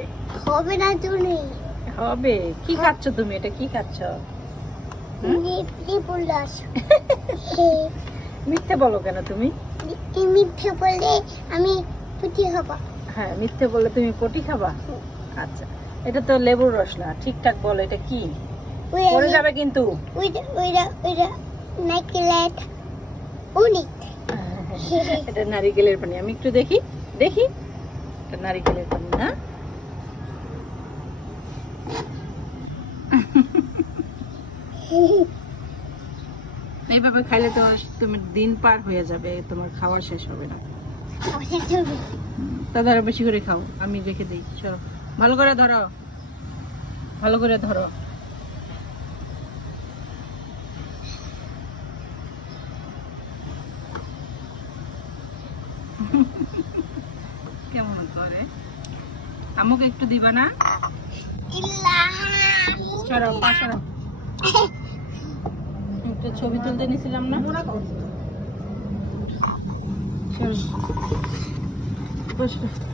হবে। হবে না তুমি। হবে। কি খাচ্ছ তুমি? এটা কি খাচ্ছ? মিথ্যে বলো কেন তুমি? মিথ্যে বললে আমি পুটি খাবো। হ্যাঁ, মিথ্যে বললে তুমি পটি খাবা? আচ্ছা, এটা তো লেবুর রস না। ঠিকঠাক বলো, এটা কি? পড়ে যাবে কিন্তু। এটা নারিকেলের পানি। আমি একটু দেখি দেখি এটা নারিকেলের পানি না? এইভাবে খাইলে তো তোমার দিন পার হয়ে যাবে, তোমার খাওয়া শেষ হবে না। তাদের বেশি করে খাও, আমি রেখে দিই। চলো, ভালো করে ধরো, ভালো করে ধরো। কেমন করে? আমাকে একটু দিবা না? সরো, সরো। একটা ছবি তুলতে নিছিলাম না? সরো। বসো।